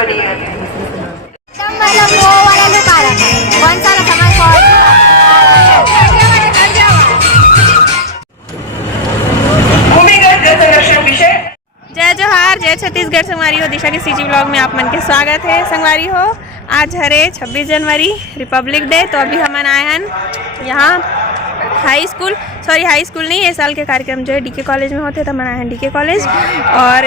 बनी है। मतलब वो वाला लुक आ रहा था, कौन सा समझ भूमिगत जल संरक्षण विषय। जय जोहार, जय छत्तीसगढ़। संगवारी हो, दिशा के सीजी ब्लॉग में आप मन के स्वागत है। संगवारी हो, आज हरे 26 जनवरी रिपब्लिक डे। तो अभी हम आए हैं यहाँ हाई स्कूल नहीं, ये साल के कार्यक्रम जो है डीके कॉलेज में होते, तब मनाए हैं डीके कॉलेज। और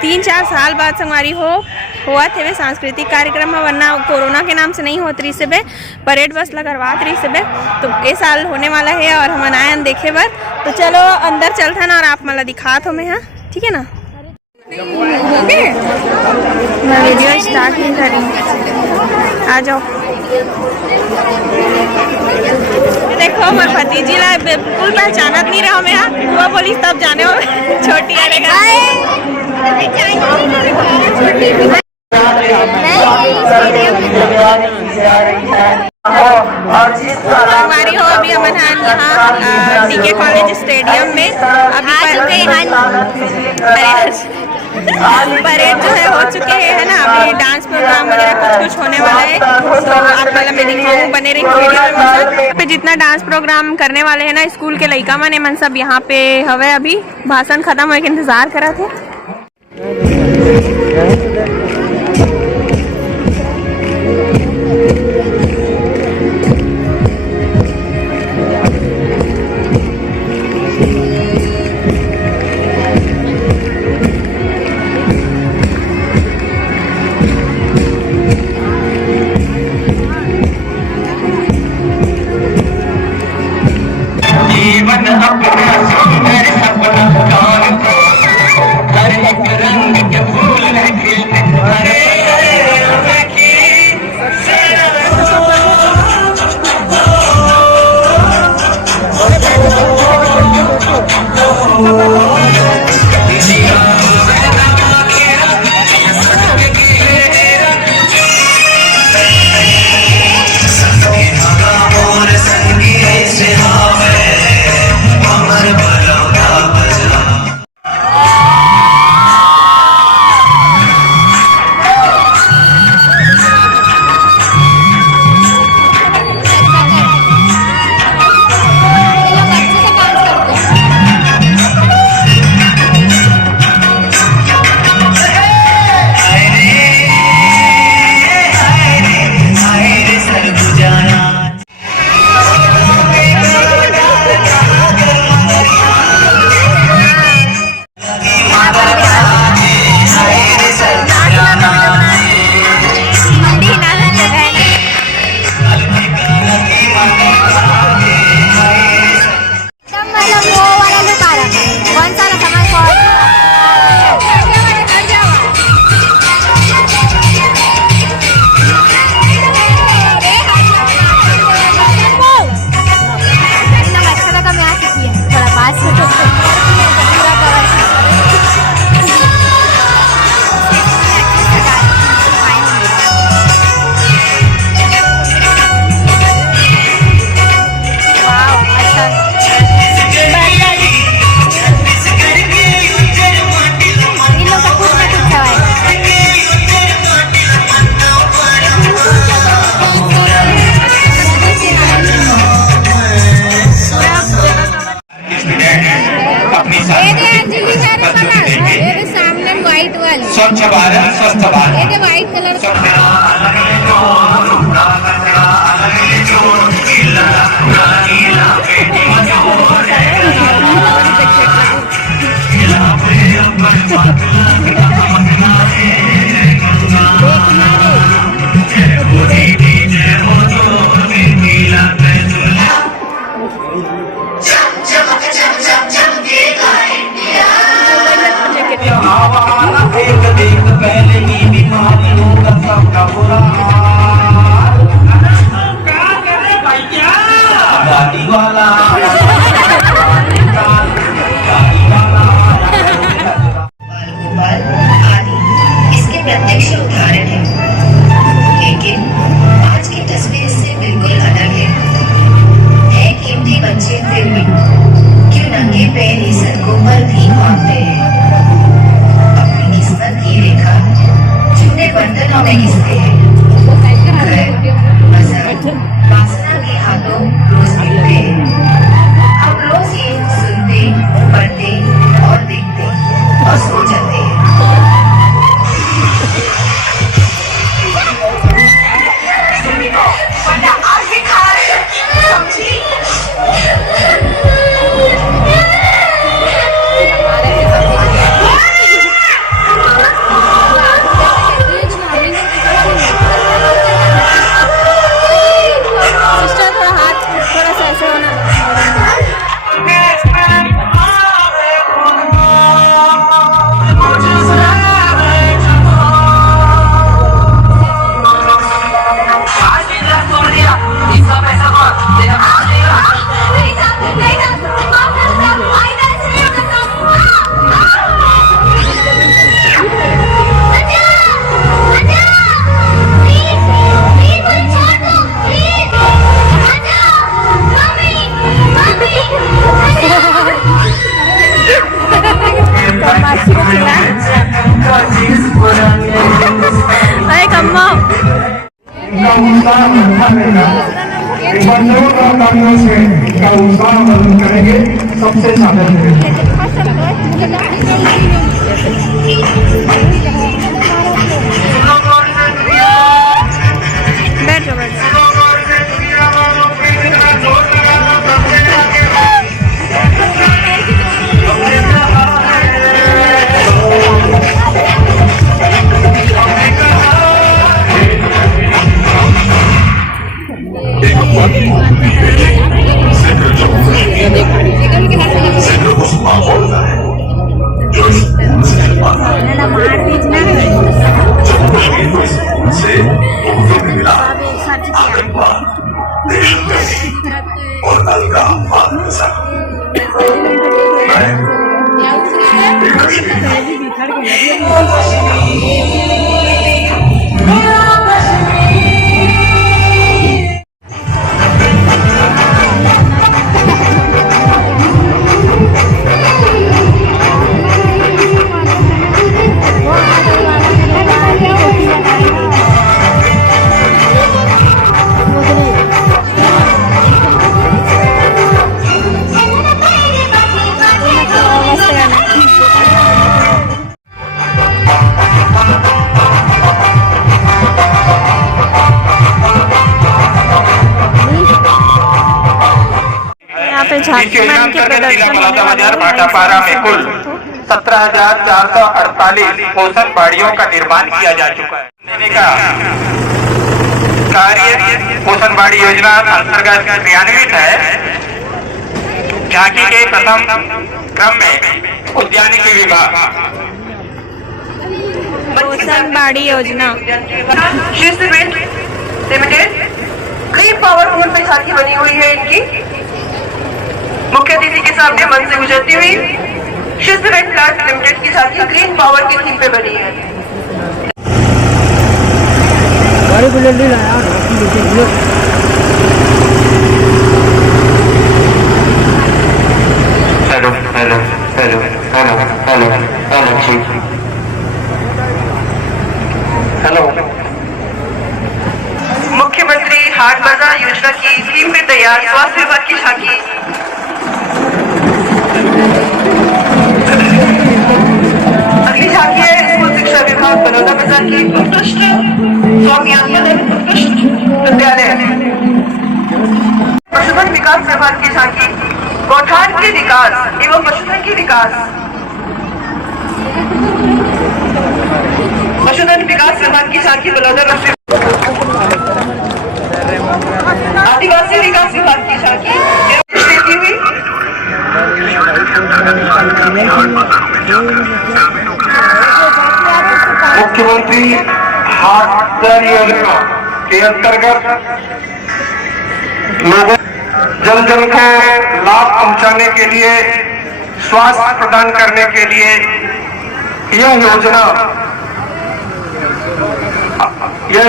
3-4 साल बाद संगवारी हुआ थे वे सांस्कृतिक कार्यक्रम है, वरना कोरोना के नाम से नहीं होत रही से बे, परेड बस ला करवात रही से बे। तो ये साल होने वाला है और हम आए हैं देखे बर। तो चलो अंदर चलते हैं और आप मला दिखात हो मैं, हाँ ठीक है ना। मैं वीडियो स्टार्ट नहीं करी, आ जाओ। देखो मैं भतीजी ला बिल्कुल पहचानत नहीं रहा मैं, वो बोली तब जाने हो छोटी हमारी हो। अभी हम यहाँ डीके कॉलेज स्टेडियम में अभी परेड जो है हो चुके हैं ना। अभी डांस प्रोग्राम वगैरह कुछ होने वाला है, तो आप वाला मैं दिखाऊँ, बने रही वीडियो में। जितना डांस प्रोग्राम करने वाले हैं ना स्कूल के लड़का मन सब यहाँ पे हवे। अभी भाषण खत्म होने के इंतजार करा थे। स्वच्छ भारत स्वस्थ भारत व्हाइट कलर प्रत्यक्ष उदाहरण है, लेकिन आज की तस्वीर इससे बिल्कुल अलग है कीमती बच्चे फिर भी क्यों नंगे पैर इस सड़कों पर भी भागते हैं, अपनी किस्मत की रेखा चुने बर्तन पाँव नहीं वासना के हाथों रोज मिलते अब रोज ये सुनते पढ़ते और देखते और सो जाते हैं। सिस्टर थोड़ा हाथ थोड़ा सा ऐसे होना। अरे कम्मा का उत्साह बढ़ता रहेगा। एक बार जरूर तालियों से का उत्साह वर्धन करेंगे, सबसे ज्यादा बैठ जाओ बैठ जाओ। और अलगा मानसा झांकी के प्रदर्शन भाटापारा में कुल 17,448 पोषण बाड़ियों का निर्माण किया जा चुका है। देने का कार्य पोषण बाड़ी योजना अंतर्गत क्रियान्वित है। झांकी के प्रथम क्रम में उद्यानिकी विभाग पोषण बाड़ी योजना लिमिटेड ग्रीन पावर फोन पे झांकी बनी हुई है इनकी। मुख्य अतिथि के सामने मन से गुजरती हुई शिस्टवेट प्लांट लिमिटेड की झांकी ग्रीन पावर की थीम पे बनी है। Hello hello hello hello hello hello hello. मुख्यमंत्री हाट बाजार योजना की थीम पे तैयार स्वास्थ्य विभाग की झांकी। अगली झांकी है स्कूल शिक्षा विभाग बड़ौदा बाजार की उत्कृष्ट स्वामित्व उत्कृष्ट विद्यालय। पशुधन विकास विभाग की झांकी गौठान के विकास एवं पशुधन के विकास। पशुधन विकास विभाग की झांकी बड़ौदा। आदिवासी विकास विभाग की झांकी देती हुई। मुख्यमंत्री हाट बाजार योजना के अंतर्गत लोगों जन जन को लाभ पहुंचाने के लिए, स्वास्थ्य प्रदान करने के लिए यह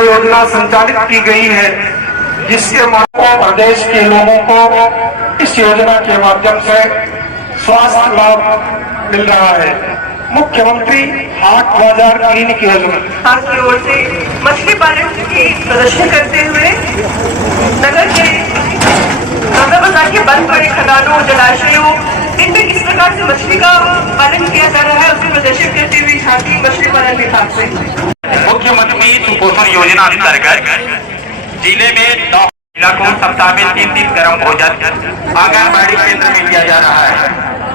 योजना संचालित की गई है, जिसके माध्यम प्रदेश के लोगों को इस योजना के माध्यम से स्वास्थ्य लाभ मिल रहा है। मुख्यमंत्री हाट बाजार क्लिनिक योजना की ओर से मछली पालन की प्रदर्शनी करते हुए नगर के नगर बाजार के बंद पड़े खदानों जलाशयों इनमें किस प्रकार से मछली का पालन किया जा रहा है उसे प्रदर्शित करते हुए झांकी मछली पालन विभाग से। मुख्यमंत्री सुपोषण योजना अंतर्गत जिले में 9 महिला को सप्ताह में 3 दिन गर्म भोजन आंगनबाड़ी केंद्र में दिया जा रहा है।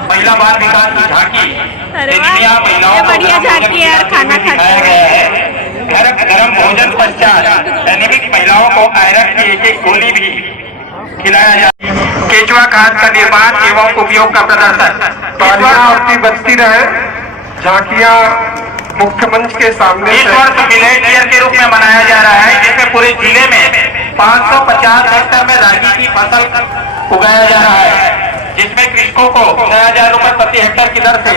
महिला बाल विकास की झांकी महिलाओं को बढ़िया झांकी है यार, खाना दिखाया गया है। गर्म भोजन पश्चात एनीमिक महिलाओं को आयरन की एक गोली भी खिलाया जाए। केचुआ खाद का निर्माण एवं उपयोग का प्रदर्शन आरती बचती रहे। झांकियां मुख्य मंच के सामने इस वर्ष विलेज ईयर के रूप में मनाया जा रहा है, जिसमें पूरे जिले में 550 हेक्टेयर में रागी की फसल उगाया जा रहा है, जिसमें कृषकों को 6,000 रुपए प्रति हेक्टेयर की दर से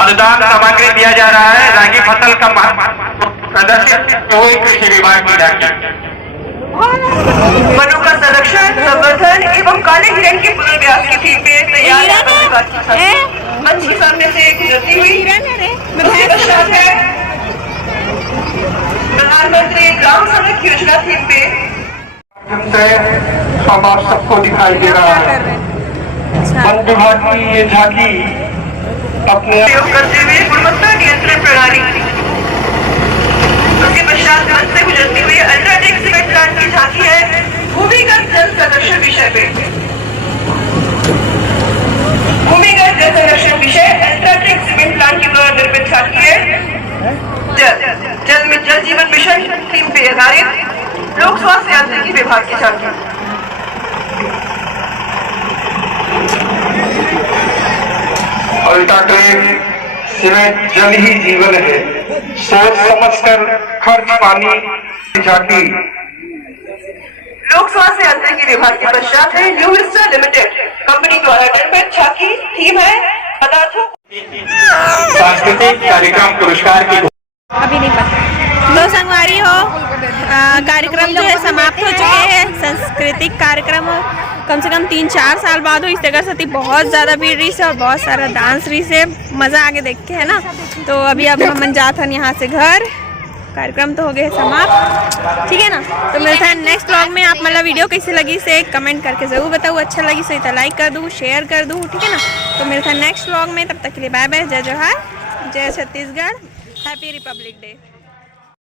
अनुदान सामग्री दिया जा रहा है। रागी फसल का प्रदर्शित हुए कृषि विभाग की झांकी वनों का संरक्षण संवर्धन एवं काले हिरण के पुनर्व्यास की थीम पे तैयार मंच के सामने से गुजरती हुई प्रधानमंत्री ग्राम सड़क योजना थीम पे अब आप सबको दिखाई दे रहा है। वन विभाग की ये झांकी अपने प्रयोग करते हुए गुणवत्ता नियंत्रण प्रणाली उसके पश्चात मंच से गुजरती हुई अल्ट्राटेक सीमेंट प्लांट की झांकी है भूमिगत जल संरक्षण विषय पे। भूमिगत जल संरक्षण विषय अल्ट्राटेक सीमेंट प्लांट की द्वारा निर्मित झांकी है। जल में जल जीवन मिशन थीम पे आधारित लोक स्वास्थ्य यांत्रिकी विभाग की झांकी। अल्ट्राटेक सीमेंट जल ही जीवन है, सोच समझकर खर्च पानी झांकी। लोक स्वास्थ्य यांत्रिकी विभाग के पश्चात है न्यू विस्टा लिमिटेड कंपनी द्वारा निर्मित झांकी थीम है पदार्थों सांस्कृतिक कार्यक्रम पुरस्कार की अभी नहीं पता। तो संगवारी हो कार्यक्रम जो है समाप्त हो चुके हैं। सांस्कृतिक कार्यक्रम कम से कम 3-4 साल बाद हो इस जगह से बहुत ज़्यादा भीड़ रही से और बहुत सारा डांस रही से मज़ा आगे देख के है ना। तो अभी अब हम जाते हैं यहाँ से घर। कार्यक्रम तो हो गए समाप्त, ठीक है ना। तो मिलता है नेक्स्ट व्लॉग में। आप मतलब वीडियो कैसी लगी से कमेंट करके ज़रूर बताओ। अच्छा लगी तो लाइक कर दूँ, शेयर कर दूँ, ठीक है ना। तो मिलता है नेक्स्ट व्लॉग में, तब तक के लिए बाय बाय, जय जोहार, जय छत्तीसगढ़, हैप्पी रिपब्लिक डे।